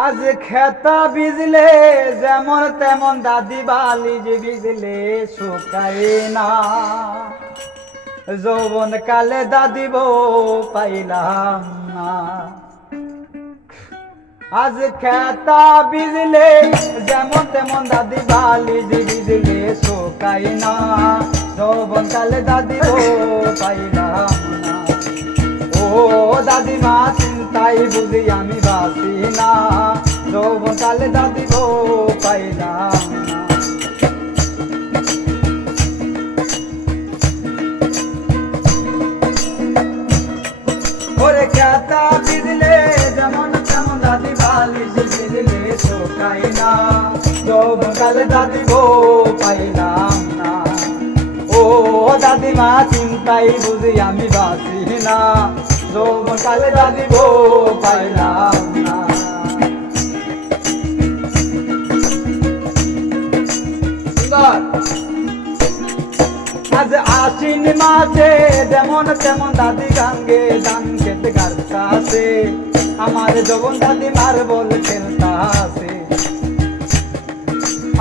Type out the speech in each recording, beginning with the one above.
আজ খেতা বিজলে, যেমন তেমন দাদি বালিজ বিজলে শুকায় না। যৌবন কালে দাদি বউ পাইলাম না। আজ খেতা বিজলে, যেমন তেমন দাদি বালিজ বিজলে শুকায় না। যৌবন কালে দাদি বউ পাইলাম না। ও দাদিমা চিন্তাই বুঝি আমি বাসি না। যৌবন কালে দাদি গো, পাইলাম না। ওরে বিজলে যেমন তেমন দাদি বালিশ বিজলে শোকাই না। যৌবন কালে দাদি গো, পাইলাম না। ও দাদিমা চিন্তাই বুঝি আমি বাসি না। যৌবন কালে পাইলাম না। আজ আশ্বিন মাসে যেমন তেমন দাদি গাঙ্গে দান খেতে গাড়তাছে আমার যৌবন দাদি মার্বল খেলতাছে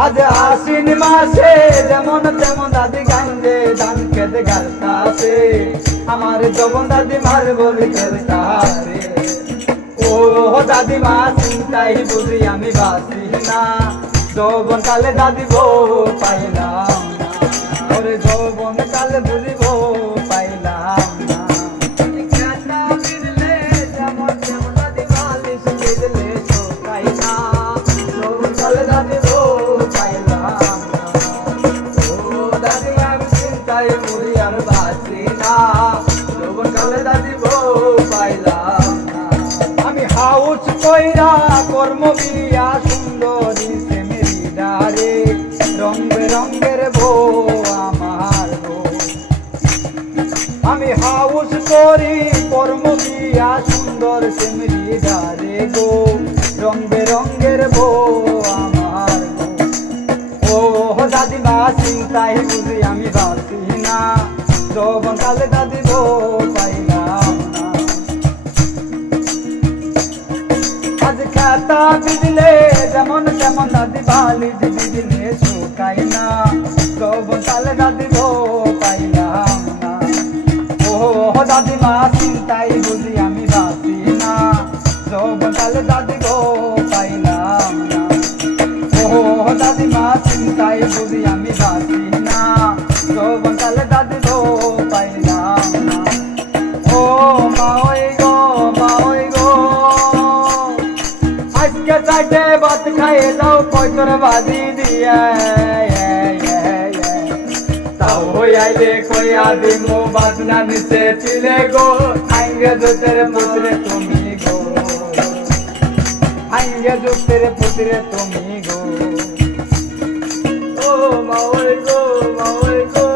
আজ আশ্বিন মাসে যেমন তেমন দাদি গাঞ্জে ধান খেতে গাড়তাছে আমার যখন দাদি মার্বল খেলতাছে ও দাদি মা, চিন্তাই বুঝি আমি বাসি না। যৌবন কালে দাদি বউ পাইলাম ওরে যৌবন কালে বুঝি বউ বিয়া সুন্দরী সেমেরি ডারে রং বেরঙ্গের বউ আমার আমি হাউস করি কর্ম বিয়া সুন্দর সেমরি ডারে গো রং বেরঙ্গের বউ আমার ও দাদিমা চিন্তাই বুঝি আমি বাসি না যৌবন কালে দাদি বউ খাতা বিজলে যেমন তেমন দাদি বালিজ বিজলে পয়সর বাজি দিয়ে তাও আইলে কইয়া দিমু বাজনা নিচে চিলে গো? আইঙ্গে জোতের পুত্রে তুমি গো। আইঙ্গে জোতের পুত্রে তুমি গো। ও মাওই গো মাওই গো।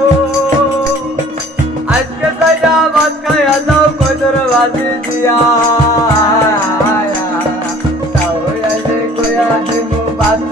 আজকে চাইটা ভাত খাইয়া যাও পয়সর বাজি দিয়া।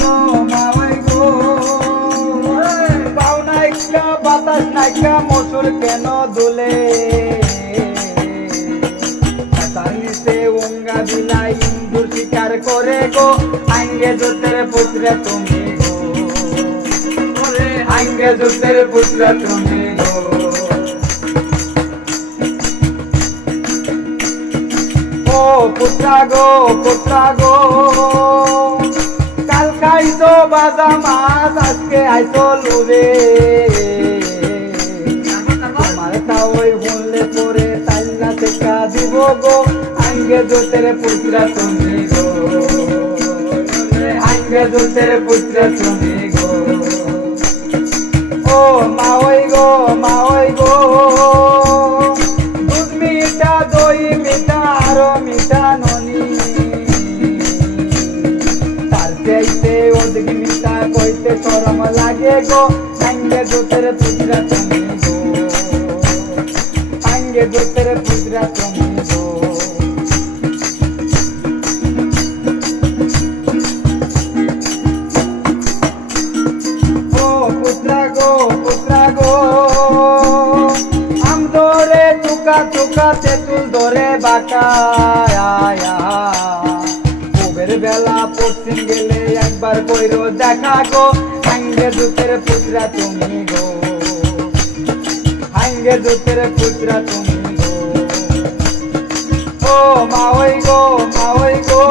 গো। মাওই গো পাও নাইকা, বাতাস নাইকা, মসুর কেন দুলে? নিচে উঙ্গা বিলাই, ইন্দুর শিকার করে গো। আঙ্গে জোতের পুত্র তুমি গো। আঙ্গে জোতের পুত্র তুমি পুত্রা গো পুত্রা গো? কাল খাইছো বাজা মাছ, আজকে আইছো লুরে। তোমার তাওই বললে পরে তাইলা টেকা দিব গো। আঙ্গে জোতের পুত্রা তুমি গো। আঙ্গে জোতের পুত্রা তুমি গো। ও মা ওই সরম লাগে গো আঙ্গে জোতের পুজরা তুমি গো আঙ্গে জোতের পুজরা তুমি গো ও পুত্রা গো পুত্রা গো আম ধরে চুকা চুকা তেঁতুল ধরে বাঁকায় কুবের বেলা পশ্চিম গেলে একবার কইরো দেখা গো, হাঙ্গে দুতের পুত্রা তুমি গো। হাঙ্গে দুতের পুত্রা তুমি গো। ও মা ওই গো, মা ওই গো।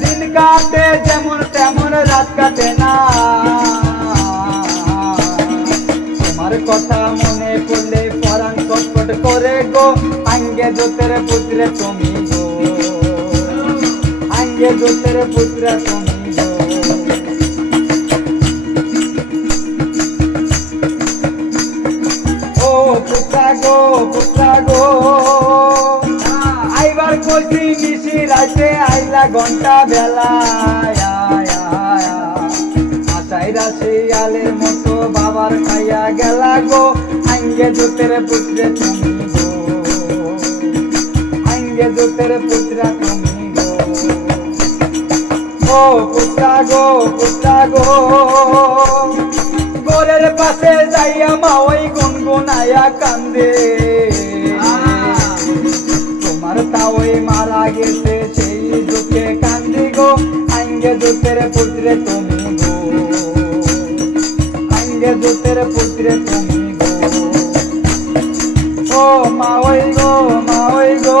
দিন কাটে যেমন তেমন রাত কাটে না। তোমার কথা মনে পড়লে পরাণ কটকট করে গো আঙ্গে জোতের পুত্রে তুমি জোতের তুমি ও পুত্রা গো পুত্রা গো। আইবার কইছি নিশি রাইতে আইলা ঘণ্টা বেলা আশাই রাশি আলের মতো বাবার খাইয়া গেলা গো। আঙ্গে জোতের পুত্রে তুমি গো। আঙ্গে জোতের পুত্রা তুমি ও পুত্রা গো পুত্রা গো। গোরের পাশে যাইয়া মা ওই গুনগুনাইয়া কান্দে। তোমার তাওই মারা গেছে, সেই দুঃখে কান্দি গো। আঙ্গে দুতের পুত্রে তুমি গো। আঙ্গে দুতের পুত্রে তুমি গো। ও মা ওই গো, মা ওই গো।